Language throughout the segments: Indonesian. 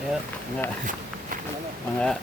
Ayo, enggak. Enggak.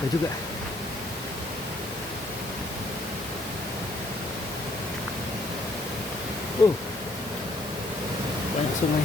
Capek juga. Banyak sungai.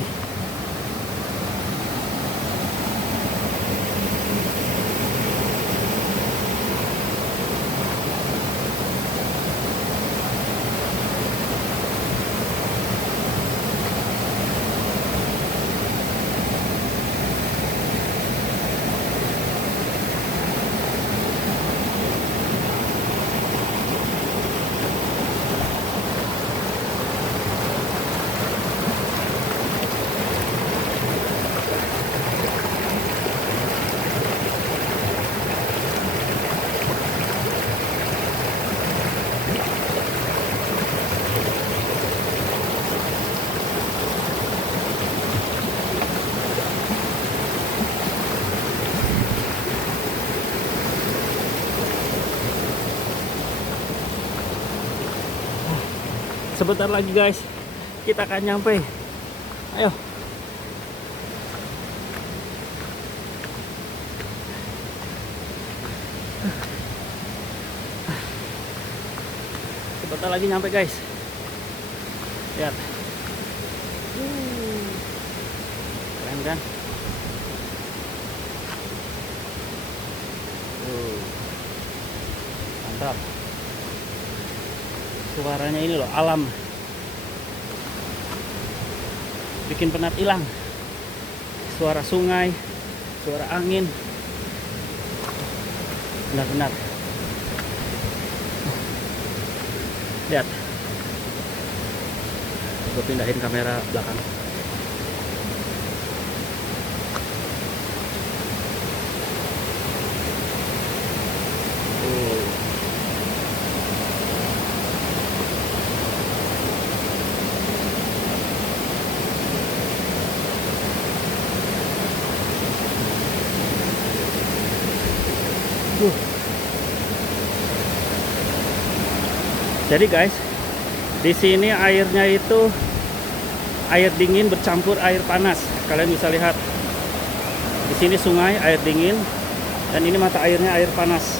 Sebentar lagi guys, kita akan nyampe. Ayo. Sebentar lagi nyampe guys. Lihat. Keren kan? Mantap. Suaranya ini loh, alam. Bikin penat hilang. Suara sungai, suara angin. Benar-benar. Lihat. Gue pindahin kamera belakang. Jadi guys, di sini airnya itu air dingin bercampur air panas. Kalian bisa lihat. Di sini sungai air dingin dan ini mata airnya air panas.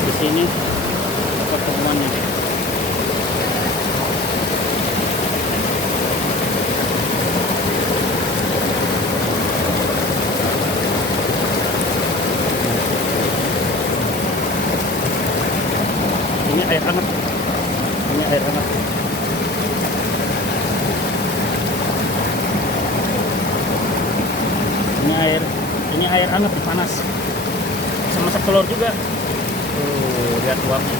Di sini pertemuannya. Ini air hangat. Ini air hangat. Ini air hangat panas. Bisa masak telur juga. Lihat uapnya.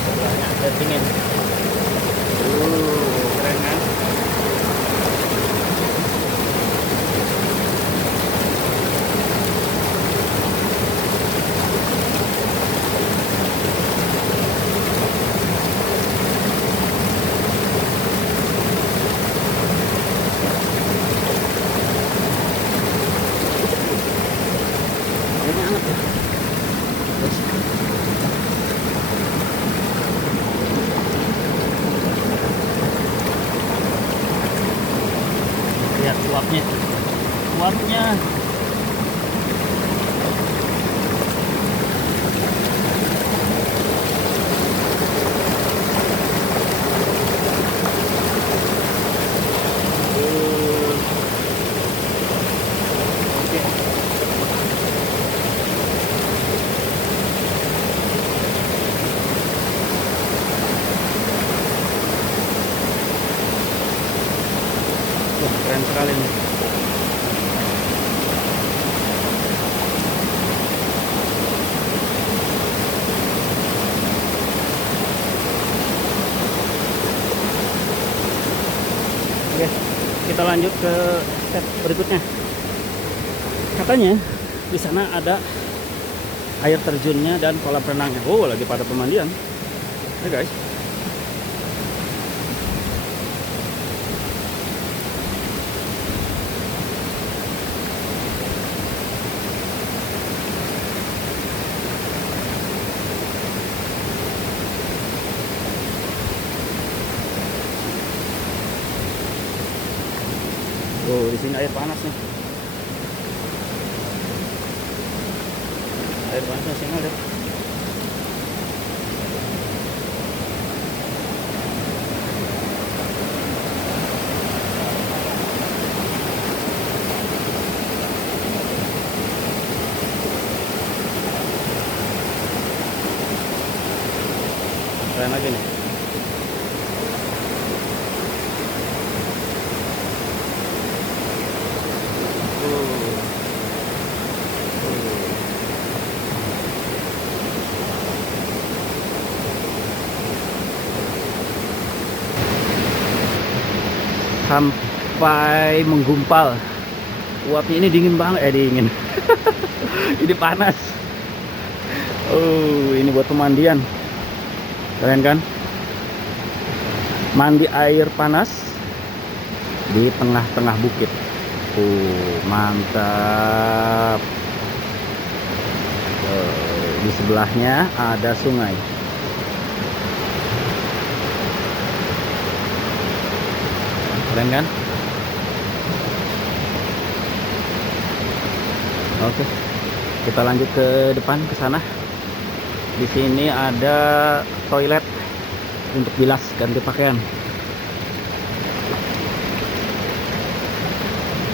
Sebelahnya air dingin. Keren kan? Airnya hangat ya. Terus. Lihat uapnya. Uapnya. Keren sekali nih. Oke, kita lanjut ke step berikutnya. Katanya di sana ada air terjunnya dan kolam renangnya. Oh, lagi pada pemandian. Ya guys. Oh, di sini air panas nih. Air panasnya sini ada. Keren lagi nih. Sampai menggumpal. Uapnya ini dingin banget, dingin. Ini panas. Oh, ini buat pemandian. Keren kan? Mandi air panas di tengah-tengah bukit. Mantap. Di sebelahnya ada sungai. Keren kan? Oke, kita lanjut ke depan ke sana. Di sini ada toilet untuk bilas ganti pakaian.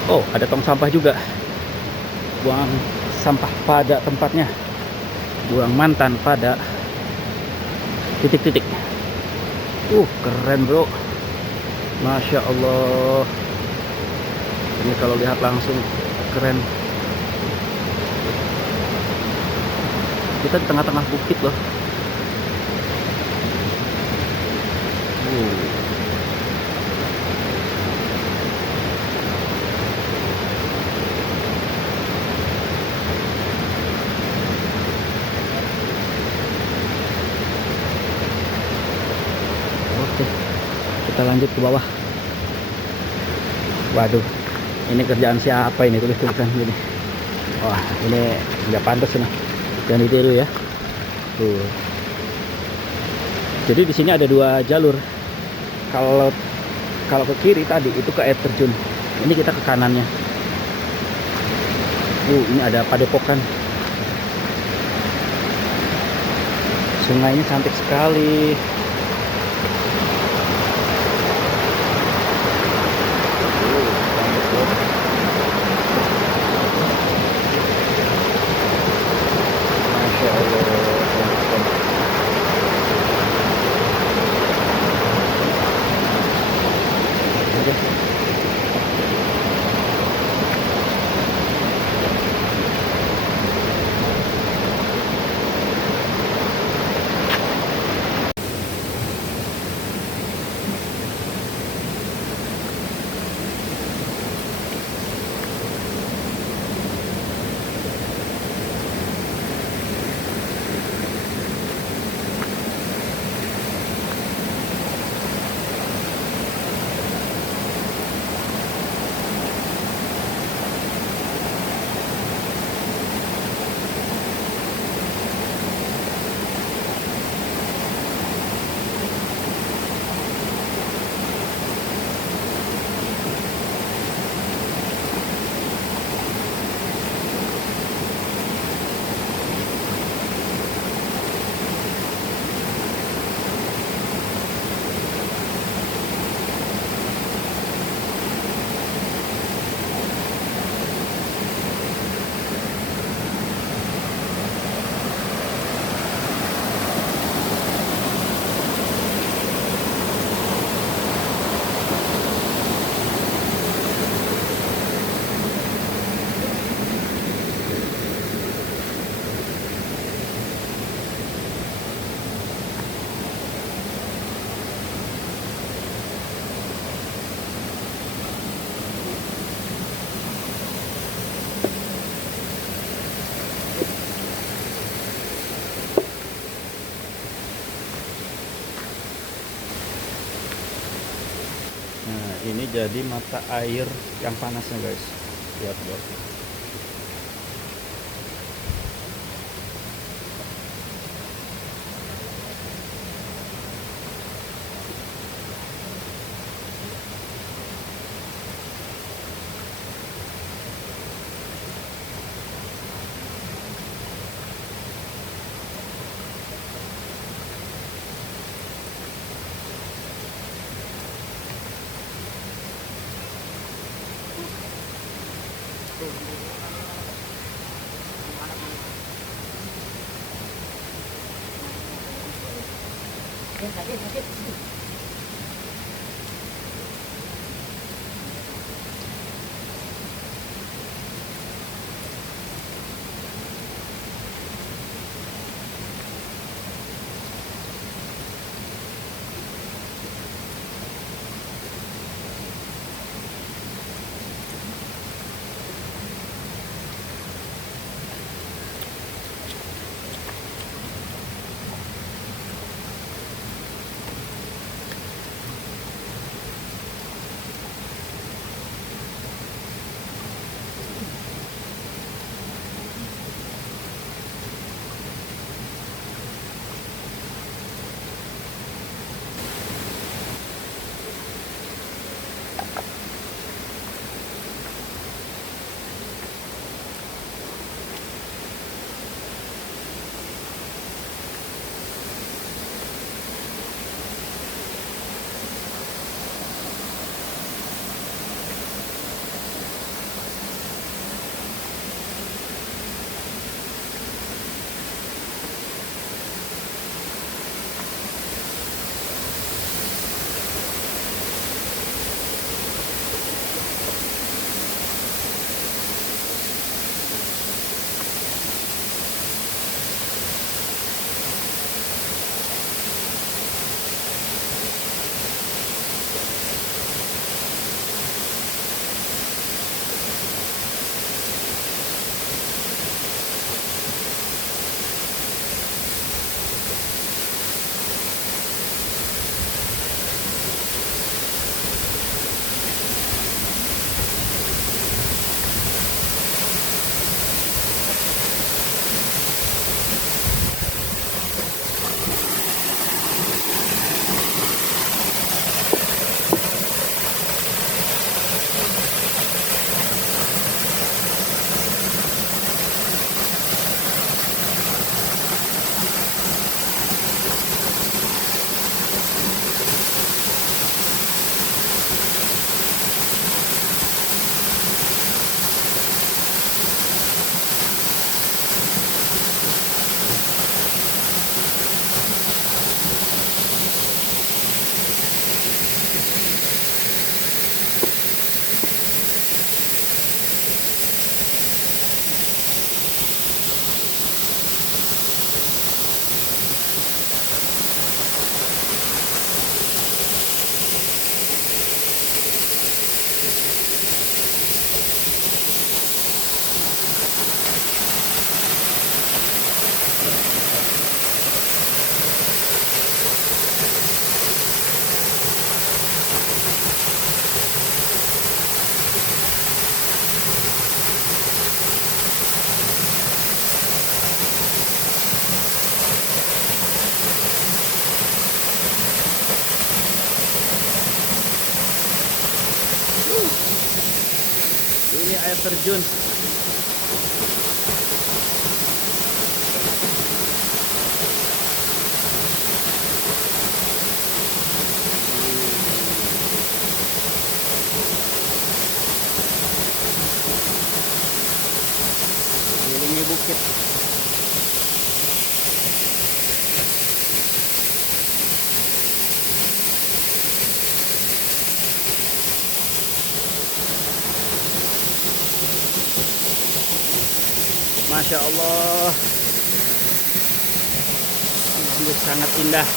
Oh, ada tong sampah juga. Buang sampah pada tempatnya. Buang mantan pada titik-titik. Keren bro. Masya Allah. Ini kalau lihat langsung keren. Kita di tengah-tengah bukit loh. Kita lanjut ke bawah. Waduh, ini kerjaan siapa ini, tulis-tulisan gini. Wah, ini nggak pantas ini. Jangan ditiru ya. Tuh. Jadi di sini ada 2 jalur. Kalau ke kiri tadi itu ke air terjun. Ini kita ke kanannya. Ini ada padepokan. Sungainya cantik sekali. Masya Allah. Nah, ini jadi mata air yang panasnya guys. Lihat bos. Ini air terjun. Kelilingi bukit. Masya Allah, sungguh sangat indah.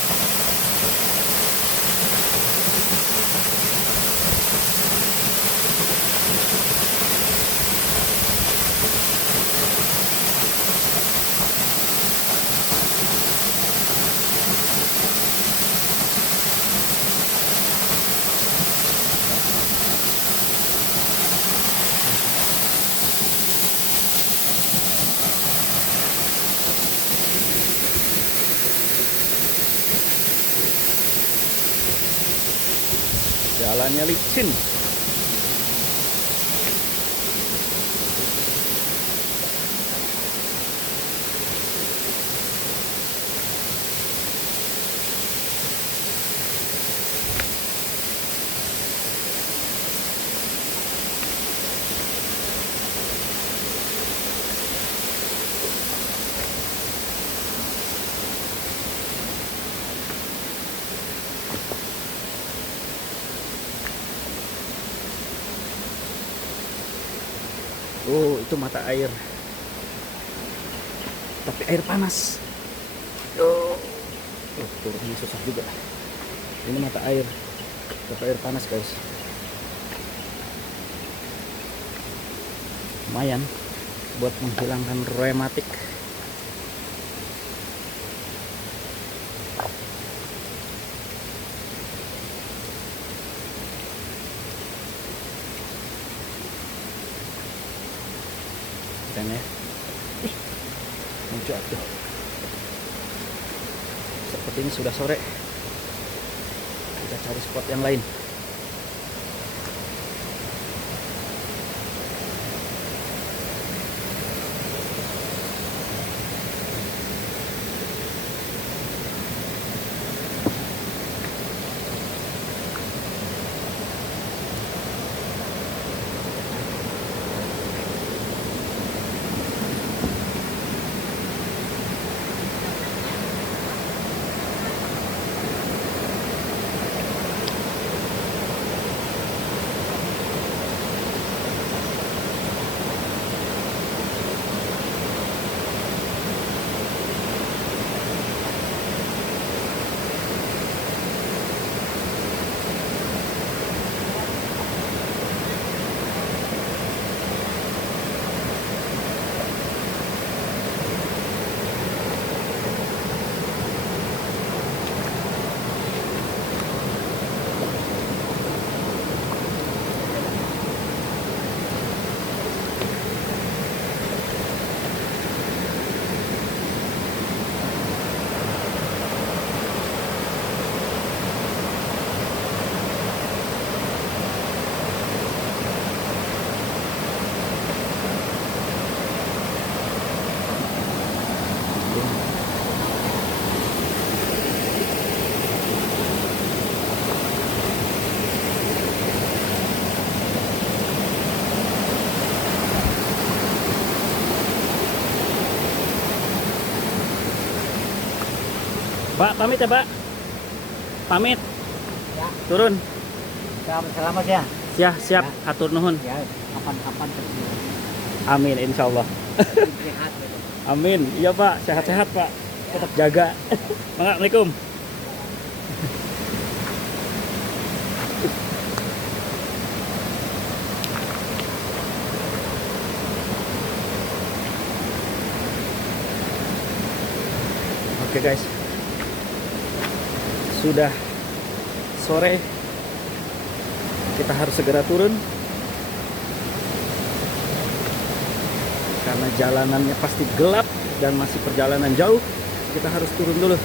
Jalannya licin. Oh, itu mata air. Tapi air panas. Oh, turunnya susah juga. Ini mata air. Tapi air panas, guys. Lumayan buat menghilangkan rematik. Dan ya, muncul tuh. Sepertinya sudah sore. Kita cari spot yang lain. Pak, pamit ya, Pak. Pamit. Ya. Turun. Selamat ya. Ya, siap. Atur nuhun. Ya, kapan-kapan terus. Amin, insya Allah. Sehat. Amin. Iya, Pak. Sehat-sehat, Pak. Tetap jaga. Assalamualaikum. Oke, guys. Sudah sore, kita harus segera turun karena jalanannya pasti gelap dan masih perjalanan jauh. Kita harus turun dulu.